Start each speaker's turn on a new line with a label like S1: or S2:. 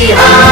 S1: Jihad